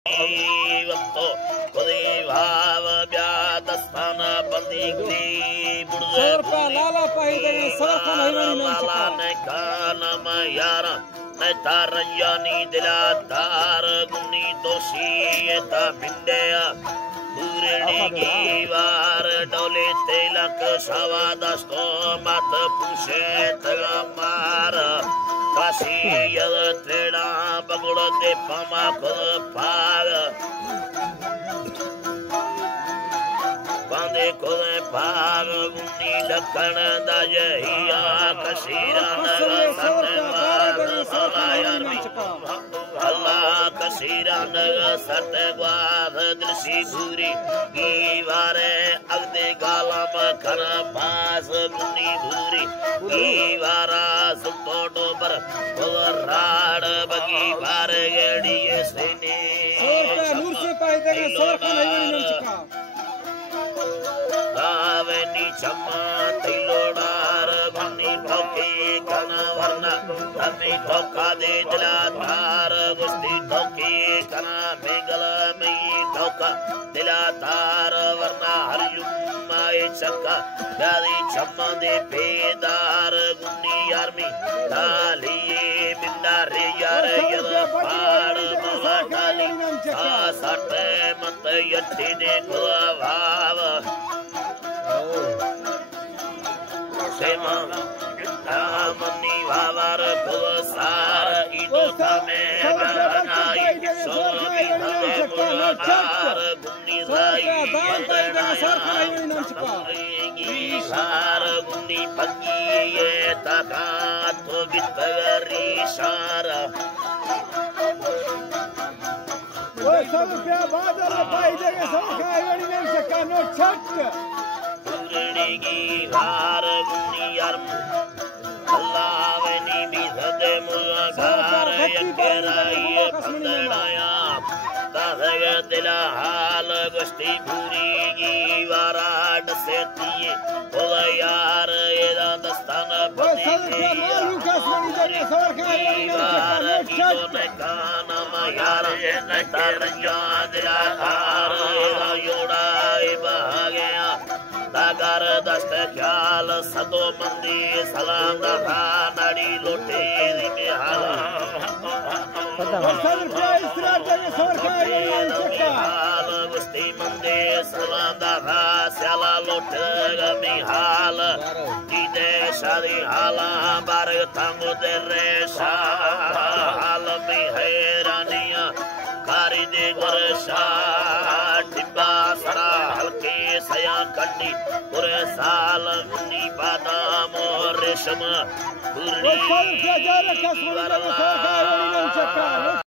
वक्तो खुदे भाव ब्यादस्तान बंदी गुदी बुढ़े लाला पाहिजे सरखा लाला ने कानम यारा ने तारयानी दिला तार गुनी दोषी ता बिंदया पूरणी की वार डोले तिलक सवा दस्तो मत पूछे तगा मार काशी यद त्रेड़ा बगुड़ दे पमा खुद पाग बांधे खुद पाग गुंडी ढक्कन दजहिया कसीरा नग सत मार सलायन अल्लाह कसीरा नग सत ग्वाद दृषि भूरी की वारे अगदे गाला मखन पास गुंडी भूरी की वारा सुतो डोबर राड बगी बार गेड़ी सेने नूर से पाहिजे सरखा नहीं चका आवेनी चम्मा तिलोडार बनी ठोके कना वरना हमें ठोका दे दिला तार गुस्ती ठोके कना मेगल में ठोका दिला तार वरना हरियुम माए चक्का गादी चम्मा दे पेदार गुन्नी यारमी तालिये मिंडा रे यार यद पाड़ मवा डाली साटे मत यट्टी ने खुदा भाव सेमा मनी भावर पुसार इदो तमे बनाई सोगी तमे पुरार गुन्नी राई सार गुन्नी पक्की ये तका तो बितरी सारा बादल पाहिजे सरखा नहीं चका नो छट की वार गुनी यर्म अल्लाह वनी भी सदे मुगार यकराई पंदनाया ताज़ग दिला हाल गुस्ती भूरी की वाराड से तिये ओ यार एदा दस्तान पति ने काना यार ने तरजा दिला हार योड़ा भागया दागर दस्त ख्याल सदो मंदी सलाम दफा नड़ी लोटे में हाल गुस्ती मंदी सलाम दफा स्याला लोटे में हाल जीदे शादी हाला बार तंग दे रेशा हाल में हैरानिया कारी दे वर्षा टिब्बा सरा हल्के सया कंडी पूरे साल मुन्नी बादाम और रेशम